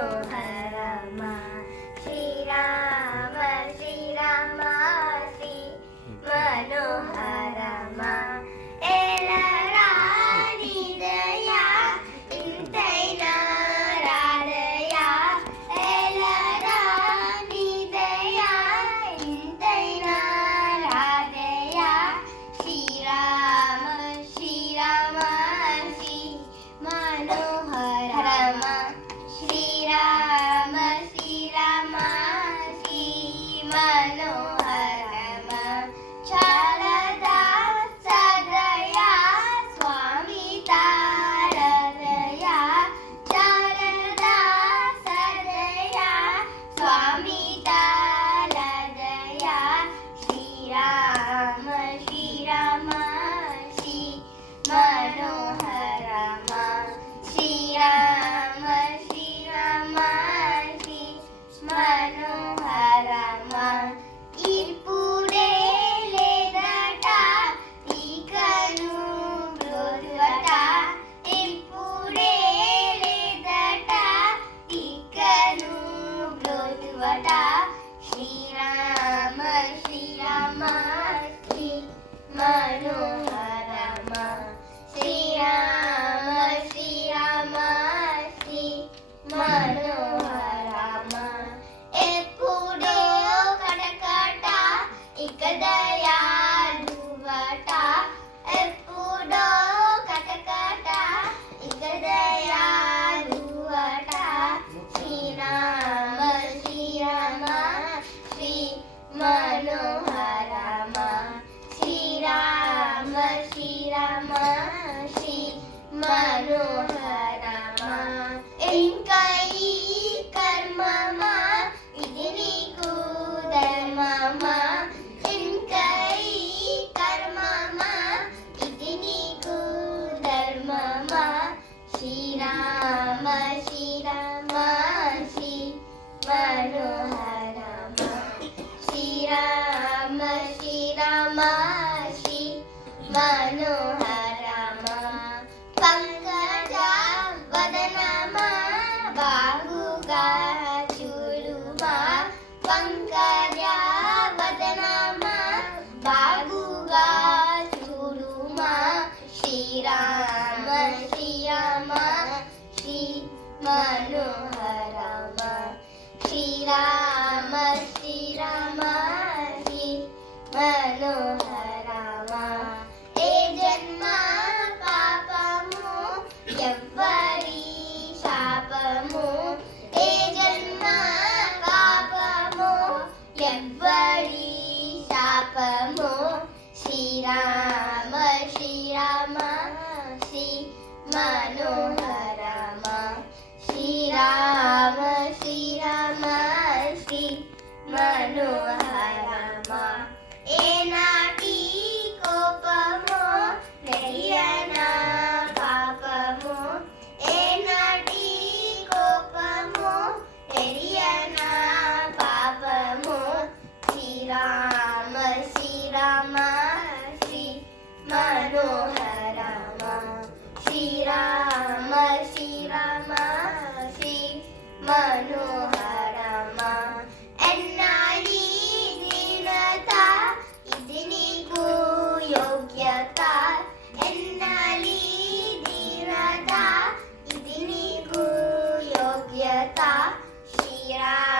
మనోహరమ శ్రీరామ శ్రీరామ శ్రీ మనోహరమ ఏలరా నిదయా ఇంతైనా రాదయా ఏలరా నిదయా ఇంతైనా రాదయా శ్రీరామ శ్రీరామ శ్రీ మనోహరమ శ్రీరామ శ్రీరామ శ్రీ మనోహరమ చాలదా సదయా స్వామి తారదయా చాలదా సదయా స్వామి తారదయా శ్రీరామ శ్రీరామ శ్రీ మనోహరమ శ్రీరామ శ్రీరామ శ్రీ మనోహరమ ఇప్పుడే లేదట ఇకను బ్రోదువట ఇప్పుడే లేదట ఇకను బ్రోదువట శ్రీరామ శ్రీరామ శ్రీ మనోహరమ శ్రీరామ శ్రీరామ శ్రీ మనోహరమ ఎప్పుడో కటకట ఇక దయాళువట ఎప్పుడో కటకట ఇక దయాళువట శ్రీరామ శ్రీరామ శ్రీ మనోహరమ శ్రీరామ శ్రీరామ శ్రీ మనోహరమ ఇంకా ఈ కర్మమా ఇది నీకు ధర్మమా ఇంకా ఈ కర్మమా ఇది నీకు ధర్మమా శ్రీరామ శ్రీరామ శ్రీ మనోహరమ శ్రీరామ శ్రీరామ శ్రీ మనోహరమ పంకజ వదనమా బాగుగా చూడుమా పంకజ వదనమా బాగుగా చూడుమా శ్రీరామ శ్రీరామ శ్రీ మనోహరమ శ్రీరామ శ్రీరామ శ్రీ మనోహరమ ఏ జన్మ పాపము ఎవ్వరి శాపము ఏ జన్మ పాపము ఎవ్వరి శాపము శ్రీరామ శ్రీరామ శ్రీ మనోహరమ శ్రీరామ శ్రీరామ శ్రీ మనోహరమ ఏనాటి కోపము వెయ్యనా పాపము ఏనాటి కోపము వెయ్యనా పాపము శ్రీరామ శ్రీరామ శ్రీ మనోహరమ శ్రీరామ శ్రీరామ శ్రీ మనోహరమ ఎన్నాళ్ళీ దీనత ఇది నీకు యోగ్యత ఎన్నాళ్ళీ దీనత ఇది నీకు యోగ్యత శ్రీరామ